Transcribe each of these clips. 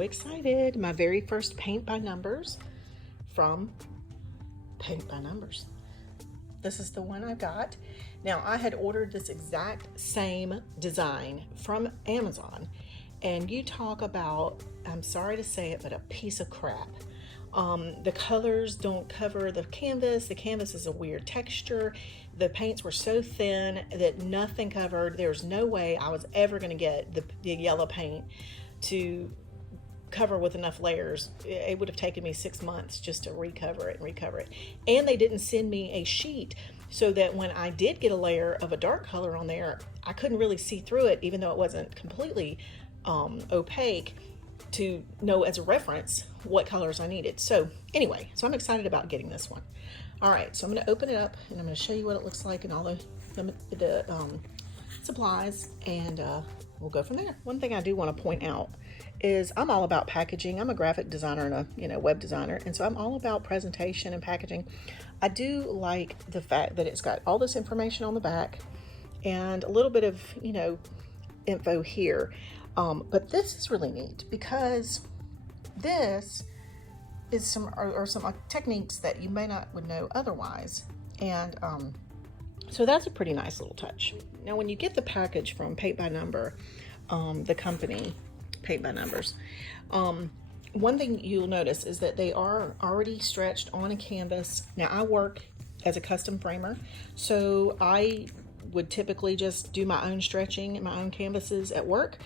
so excited. My very first Paint by Numbers from Paint by Numbers. This is the one I got. Now, I had ordered this exact same design from Amazon, and you talk about, I'm sorry to say it, but a piece of crap. The colors don't cover the canvas. The canvas is a weird texture. The paints were so thin that nothing covered. There's no way I was ever going to get the yellow paint to cover with enough layers. It would have taken me 6 months just to recover it. And they didn't send me a sheet so that when I did get a layer of a dark color on there, I couldn't really see through it, even though it wasn't completely opaque, to know as a reference what colors I needed. So anyway, so I'm excited about getting this one. All right, so I'm going to open it up and I'm going to show you what it looks like and all the supplies, and we'll go from there. One thing I do want to point out is I'm all about packaging. I'm a graphic designer and a web designer, and so I'm all about presentation and packaging. I do like the fact that it's got all this information on the back and a little bit of, info here. But this is really neat because this is some techniques that you may not would know otherwise. And so that's a pretty nice little touch. Now, when you get the package from Paint by Number, the company Paint by Numbers, one thing you'll notice is that they are already stretched on a canvas. Now, I work as a custom framer, so I would typically just do my own stretching and my own canvases at work.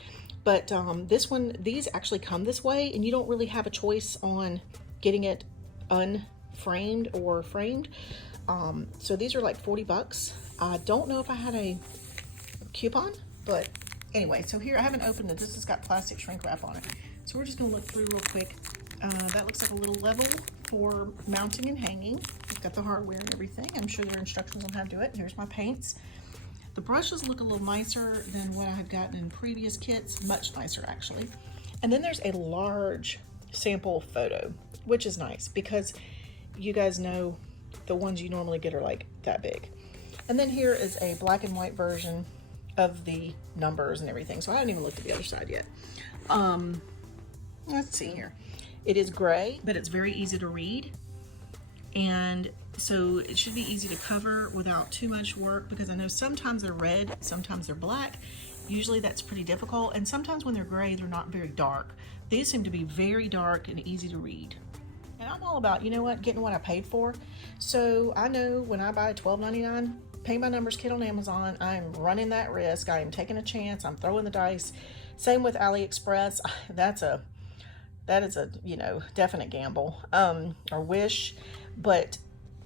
But these actually come this way, and you don't really have a choice on getting it unframed or framed. So these are like 40 bucks. I don't know if I had a coupon, but anyway, so here I haven't opened it. This has got plastic shrink wrap on it. So we're just gonna look through real quick. That looks like a little level for mounting and hanging. It's got the hardware and everything. I'm sure there are instructions on how to do it. Here's my paints. The brushes look a little nicer than what I had gotten in previous kits, much nicer actually. And then there's a large sample photo, which is nice because you guys know the ones you normally get are like that big. And then here is a black and white version of the numbers and everything. So I haven't even looked at the other side yet. Let's see here. It is gray, but it's very easy to read. And so it should be easy to cover without too much work, because I know sometimes they're red, sometimes they're black. Usually that's pretty difficult. And sometimes when they're gray, they're not very dark. These seem to be very dark and easy to read. And I'm all about, getting what I paid for. So I know when I buy a $12.99 Paint by Numbers kit on Amazon, I'm running that risk. I am taking a chance. I'm throwing the dice. Same with AliExpress. That is a definite gamble, or wish. But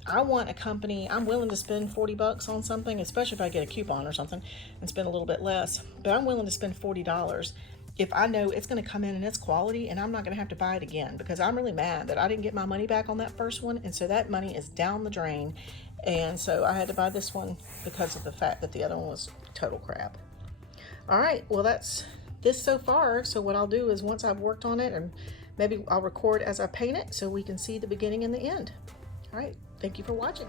I want a company. I'm willing to spend 40 bucks on something, especially if I get a coupon or something, and spend a little bit less. But I'm willing to spend $40 if I know it's going to come in and it's quality, and I'm not going to have to buy it again, because I'm really mad that I didn't get my money back on that first one, and so that money is down the drain. And so I had to buy this one because of the fact that the other one was total crap. All right, well, that's this so far. So what I'll do is, once I've worked on it, and maybe I'll record as I paint it so we can see the beginning and the end. All right, thank you for watching.